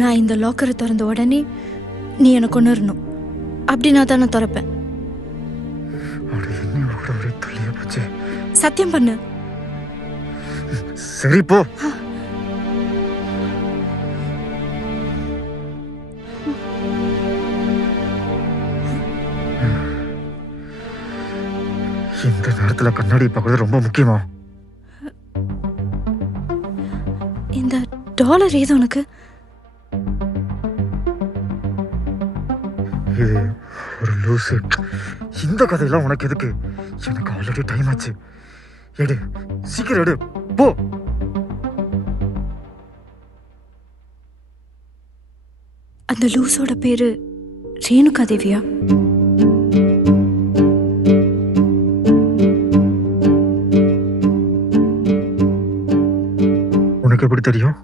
நான் இந்த லாக்கரை திறந்த உடனே நீ எனக்கு கொண்டு வரணும். அப்படின்னா தான் நான் திறப்பேன். சத்தியம் பண்ணு. சரி போ. இந்த நேரத்துல கண்ணாடி பார்க்கறது ரொம்ப முக்கியமா? இந்த டாலர் ஏது உனக்கு? இது ஒரு லூசு. இந்த கதையெல்லாம் உனக்கு எதுக்கு? எனக்கு ஆல்ரெடி டைம் ஆச்சு. எடு, சீக்கிரம் எடு, போ. அந்த லூஸோட பேரு ரேணுகா தேவியா? உனக்கு எப்படி தெரியும்?